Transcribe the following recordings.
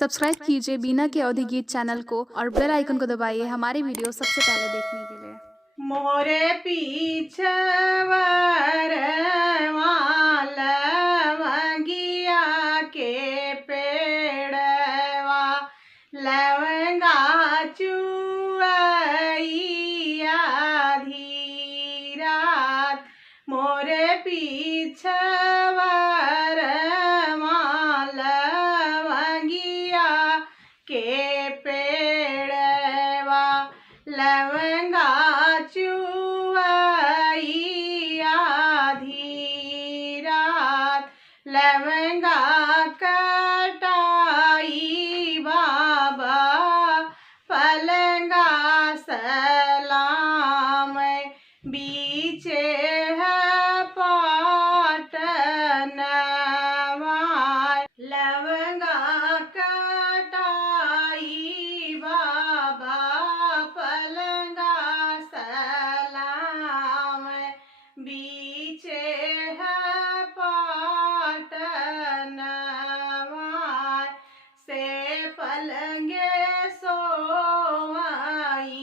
Subscribe कीजिए बीना के अवधि गीत चैनल को और बेल आइकन को दबाइए हमारी वीडियो सबसे पहले देखने के लिए। मोरे पीछवर लवंगिया के पेड़वा लवंगा चुआइया धीरात मोरे पीछवर लवंगिया के पेड़वा लवंगा चुआइया धीरात लवंगा कटाई बाबा पलंगा सलाम बीचे है पाटनवा लवंगा कटाई बाबा पलंगा सलाम बीचे है पाटनवा से पलंगे सोवाई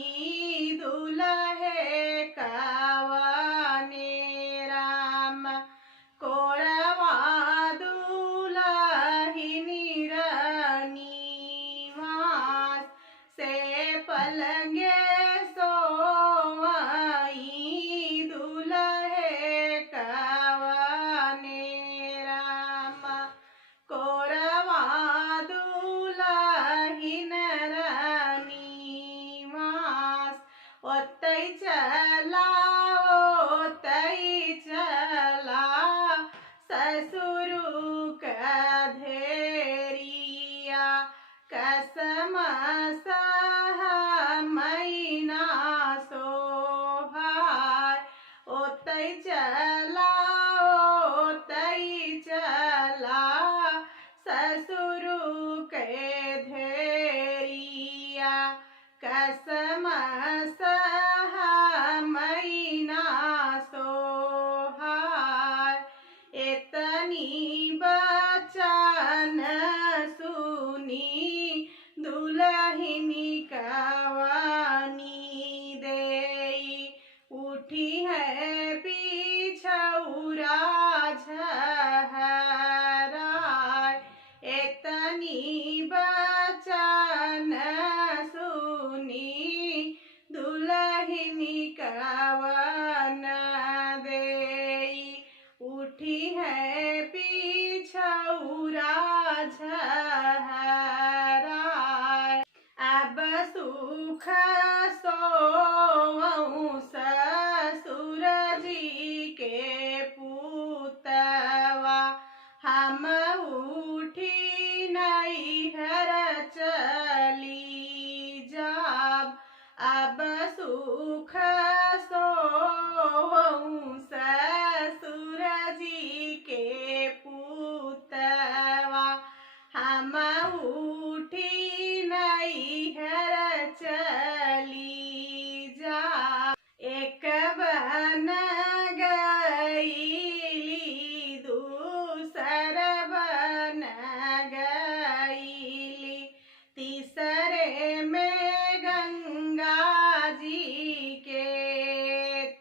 दुल्हे कवने राम कोरवा दुल्हिनी रनिवास से पलंगे सोवाई दुल्हे कवने राम कोरवा दुल्हिन रनिवास ओतई चला ससुरु कधेरिया कसम सह मैना सोहाय ओतई चला ससुरु के धेरिया कसम सह मैना सोहाय एतनी बचन सुनी दुल्हिनी कवनी देई उठी है पीछौरा झहराय एतनी बचन सुनी दुल्हिनी कवन देई उठी है पीछौरा झहराय अब सुख सोवऊं ससुर जी के पूतवा हम उठी नैहर चली जाब अब सुख सोवऊं ससुर जी के पूतवा हम उठी नैहर चली जा एक बन गईली दूसर बन गईली तीसरे में गंगा जी के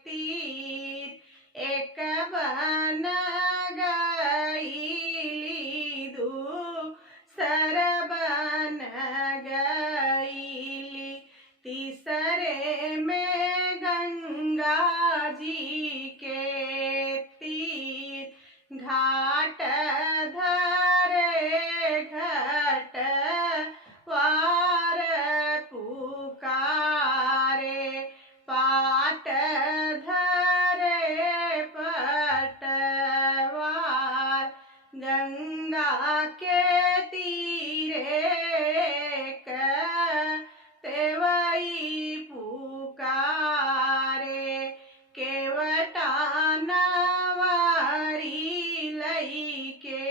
तीर एक बन गईली दूसर बन गईली तीसरे में गंगा जी के तीर घाट धरे घट वार पुकारे पाट धरे पटवार गंगा के तीरे तेवई पुकारे केवटा नवारी लई के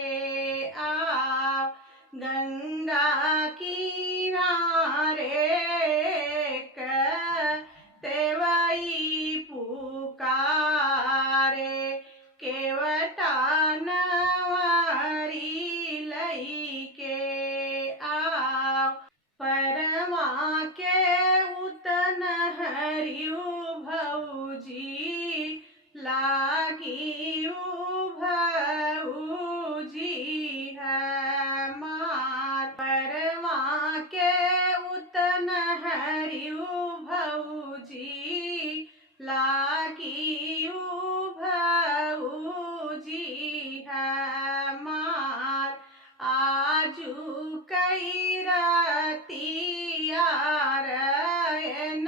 आ गंगा किनारे तेवई पुकारे केवटा नवारी लई के आ लागियु भौजी लागियु भौजी हमार आजू कई रतिया रयन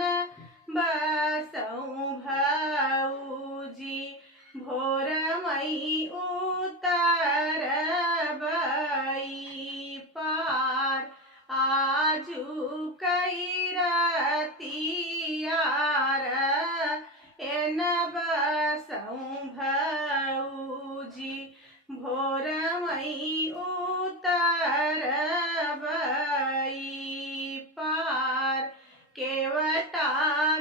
बसऊ भौजी भोर मई उतर बई पार आजू कई रतिया रयन बसऊ भौजी भोर मई उतर बई पार केवटा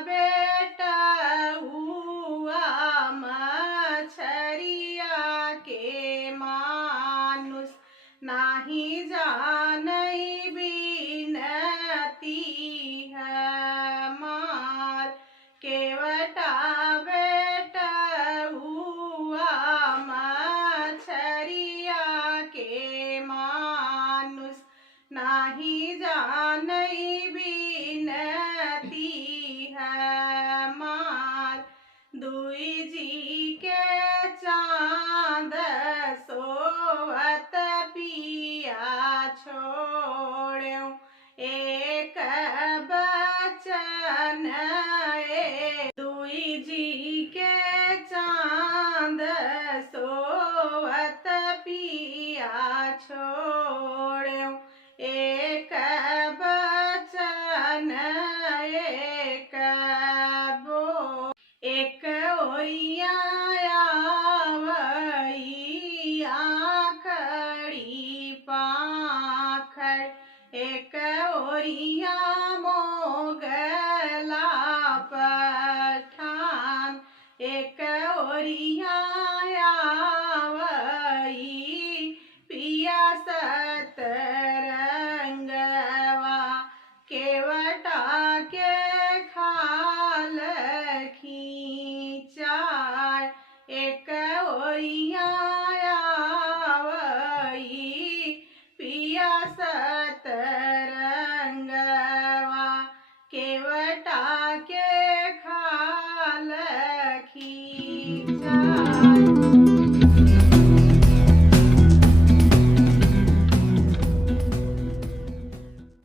बेटा हुआ मछरिया के मानुष नाही जानई बिनती हमार केवटा बेटा हुआ मछरिया के मानुष नाही जानई बिनती हमार दुई जी के चांद सोवत पिया छोड़्यो एक बचन दुई जी के चांद सोवत पिया छोड़्यो एक बचन एक बो एक ओरिया आवई आखड़ी पाखड़ एक ओरिया मोगला पठान एक ओरिया आवई पिया सतरंगवा केवटा के खाल खींचाय एक ओरिया आवई पिया सतरंगवा केवटा के खाल खींचाय।